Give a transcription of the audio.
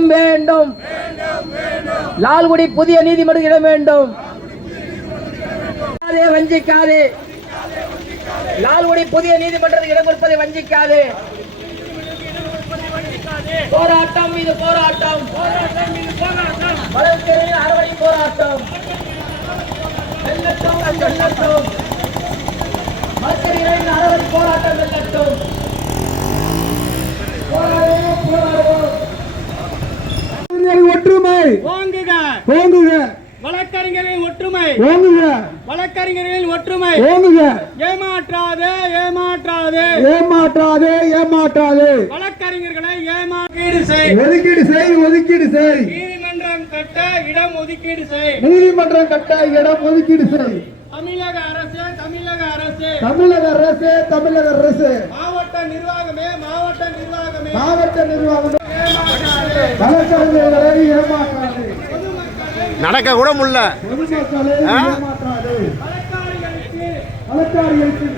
வேண்டும். லால்குடி புதிய நீதிமன்றம் இட வேண்டும். வஞ்சிக்காதே. லால்குடி புதிய நீதிமன்றத்தில் இடம் கொடுப்பதை வஞ்சிக்காதே. போராட்டம் இது போராட்டம். வழக்கறிஞர் அறவழி போராட்டம். வெல்லட்டும். வழக்கறிஞரின் அறவழி போராட்டம் வெல்லட்டும். ஒற்றுமை ஓங்குக. வழக்கறிஞரின் ஒற்றுமை ஓங்குக. வழக்கறிஞரின் ஒற்றுமை ஓங்குக. ஏமாற்றாதே. வழக்கறிஞர்களை ஒதுக்கீடு செய். நீதிமன்றம் கட்ட இடம் ஒதுக்கீடு செய். தமிழக அரசு மாவட்ட நிர்வாகமே நடக்க கூட முடியல. வழக்காரிகளுக்கு